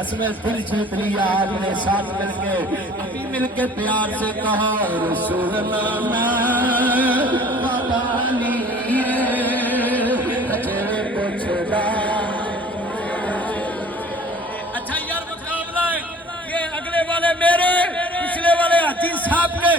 اسمیں دل جیت لیا آپ نے ساتھ مل کے ابھی مل کے پیار سے کہا رسول اللہ پتانی تجھے پوچھدا اچھا یار مقابلہ ہے یہ اگلے والے میرے پچھلے والے حاجی صاحب کے